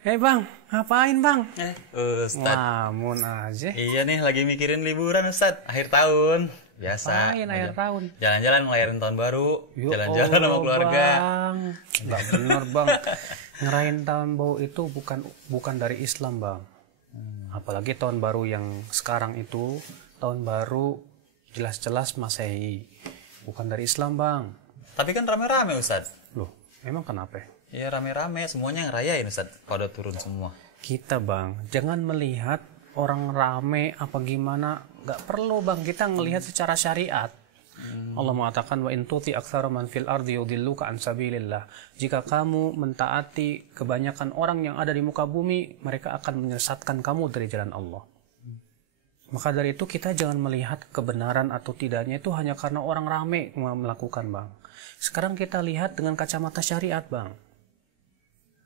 Hei bang, ngapain bang? Ustad, Ngamun aja. iya nih lagi mikirin liburan Ustad, akhir tahun. Biasa, Ngapain akhir tahun? jalan-jalan ngelayarin tahun baru, Ya jalan-jalan sama Allah, keluarga. Bang. Nggak bener bang. Ngerayain tahun baru itu bukan dari Islam bang. Apalagi tahun baru yang sekarang itu tahun baru jelas-jelas Masehi. Bukan dari Islam bang. Tapi kan rame-rame Ustad. Loh, emang kenapa? Iya rame-rame, semuanya ngerayain Ustad, pada turun semua. Kita bang, jangan melihat orang rame apa gimana. Nggak perlu bang, kita ngelihat secara syariat. Allah mengatakan wa in tuti aktsara man fil ardi yudilluka an sabilillah. Jika kamu mentaati kebanyakan orang yang ada di muka bumi, mereka akan menyesatkan kamu dari jalan Allah. Maka dari itu kita jangan melihat kebenaran atau tidaknya itu hanya karena orang rame melakukan bang. Sekarang kita lihat dengan kacamata syariat bang.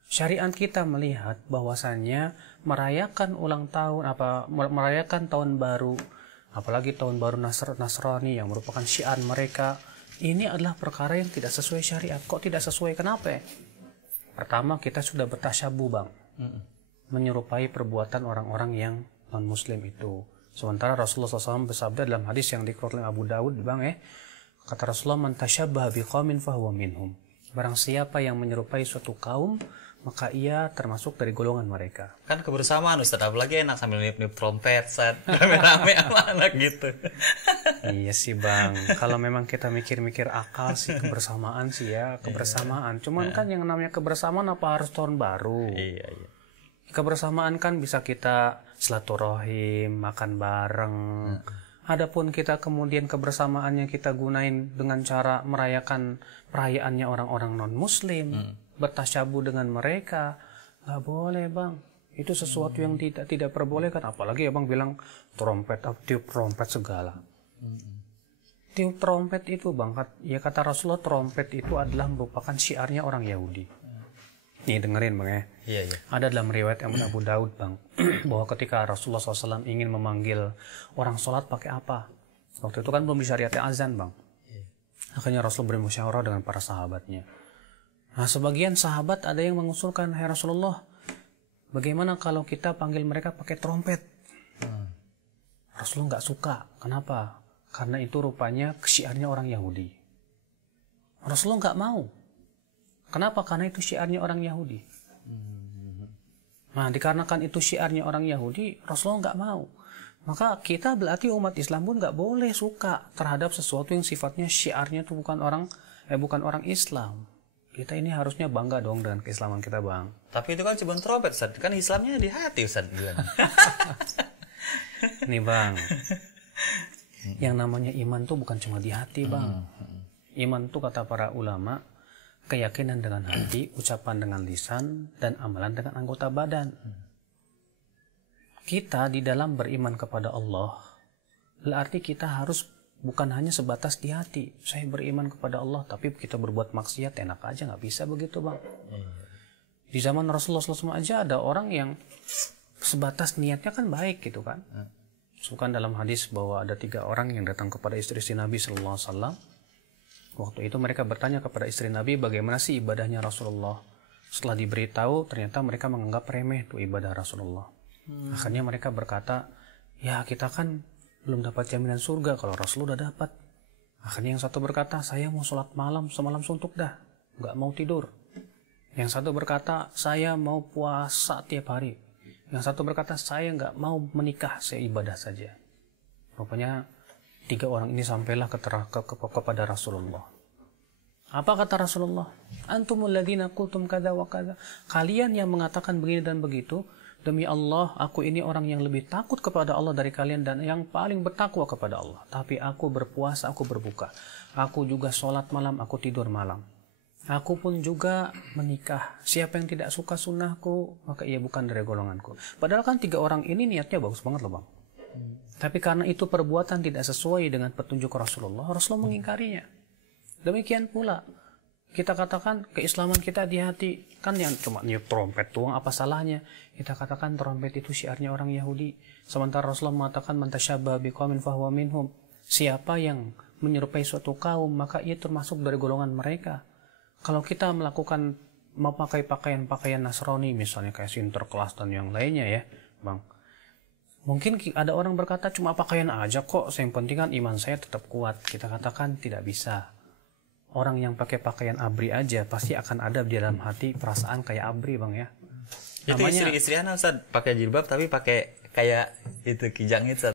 Syariat kita melihat bahwasannya merayakan ulang tahun merayakan tahun baru, apalagi tahun baru Nasrani yang merupakan syiar mereka, ini adalah perkara yang tidak sesuai syariat. Kok tidak sesuai? Kenapa? Pertama, kita sudah bertasyabuh bang, menyerupai perbuatan orang-orang yang non muslim itu. Sementara Rasulullah SAW bersabda dalam hadis yang dikeluarkan oleh Abu Dawud bang, kata Rasulullah, man tasyabbaha biqaumin fahuwa minhum. Barang siapa yang menyerupai suatu kaum, maka ia termasuk dari golongan mereka. Kan kebersamaan Ustad, apalagi enak sambil niup-niup trompet, Ustad. Rame-rame sama anak gitu. Iya sih bang, kalau memang kita mikir-mikir akal sih kebersamaan sih ya, kebersamaan. Cuman kan yang namanya kebersamaan apa harus tahun baru? Iya, iya. Kebersamaan kan bisa kita silaturahim, makan bareng. Adapun kita kemudian kebersamaannya kita gunain dengan cara merayakan perayaannya orang-orang non-muslim, bertasyabuh dengan mereka, nggak boleh bang. Itu sesuatu yang tidak perbolehkan. Apalagi abang bilang trompet, tiup trompet segala. Tiup trompet itu bang, ya kata Rasulullah, trompet itu adalah merupakan syiarnya orang Yahudi. Nih dengerin bang ya. Iya, iya. Ada dalam riwayat Abu Daud bang, bahwa ketika Rasulullah SAW ingin memanggil orang sholat pakai apa? Waktu itu kan belum disyariatkan azan bang. Akhirnya Rasul bermusyawarah dengan para sahabatnya. Nah sebagian sahabat ada yang mengusulkan, hai Rasulullah, bagaimana kalau kita panggil mereka pakai trompet? Rasulullah nggak suka. Kenapa? Karena itu rupanya syiarnya orang Yahudi. Rasulullah nggak mau. Kenapa? Karena itu syiarnya orang Yahudi. Nah, dikarenakan itu syiarnya orang Yahudi, Rasulullah nggak mau. Maka kita berarti umat Islam pun nggak boleh suka terhadap sesuatu yang sifatnya syiarnya itu bukan orang Islam. Kita ini harusnya bangga dong dengan keislaman kita bang. Tapi itu kan cuma trompet, Ustad. Kan Islamnya di hati, Ustad. Nih bang, yang namanya iman tuh bukan cuma di hati bang. Iman tuh kata para ulama, keyakinan dengan hati, ucapan dengan lisan, dan amalan dengan anggota badan. Kita di dalam beriman kepada Allah, berarti kita harus bukan hanya sebatas di hati. Saya beriman kepada Allah, tapi kita berbuat maksiat, enak aja, nggak bisa begitu bang. Di zaman Rasulullah SAW aja ada orang yang sebatas niatnya kan baik gitu kan. Bukan dalam hadis bahwa ada 3 orang yang datang kepada istri-istri Nabi SAW. Waktu itu mereka bertanya kepada istri Nabi bagaimana sih ibadahnya Rasulullah. Setelah diberitahu ternyata mereka menganggap remeh tuh ibadah Rasulullah. Akhirnya mereka berkata, ya kita kan belum dapat jaminan surga kalau Rasul udah dapat. Akhirnya yang satu berkata, saya mau sholat malam semalam suntuk dah, nggak mau tidur. Yang satu berkata, saya mau puasa tiap hari. Yang satu berkata, saya nggak mau menikah, saya ibadah saja. Rupanya 3 orang ini sampailah kepada Rasulullah. Apa kata Rasulullah? Antumul ladzina qultum kada wa kada. Kalian yang mengatakan begini dan begitu, demi Allah, aku ini orang yang lebih takut kepada Allah dari kalian dan yang paling bertakwa kepada Allah. Tapi aku berpuasa, aku berbuka. Aku juga sholat malam, aku tidur malam. Aku pun juga menikah. Siapa yang tidak suka sunnahku, maka ia bukan dari golonganku. Padahal kan 3 orang ini niatnya bagus banget loh bang. Tapi karena itu perbuatan tidak sesuai dengan petunjuk Rasulullah, Rasulullah mengingkarinya. Demikian pula, kita katakan keislaman kita di hati. Kan yang cuma niup trompet tuang, apa salahnya? Kita katakan trompet itu syiarnya orang Yahudi. Sementara Rasulullah mengatakan, man tasyabbaha biqaumin fahuwa minhum. Siapa yang menyerupai suatu kaum, maka ia termasuk dari golongan mereka. Kalau kita melakukan mau pakai pakaian Nasrani misalnya kayak Sinterklas dan yang lainnya ya Bang. Mungkin ada orang berkata cuma pakaian aja kok, yang penting kan iman saya tetap kuat. Kita katakan tidak bisa. Orang yang pakai pakaian ABRI aja pasti akan ada di dalam hati perasaan kayak ABRI Bang ya. Itu istri-istri anak Ustaz pakai jilbab tapi pakai kayak itu kijang itu.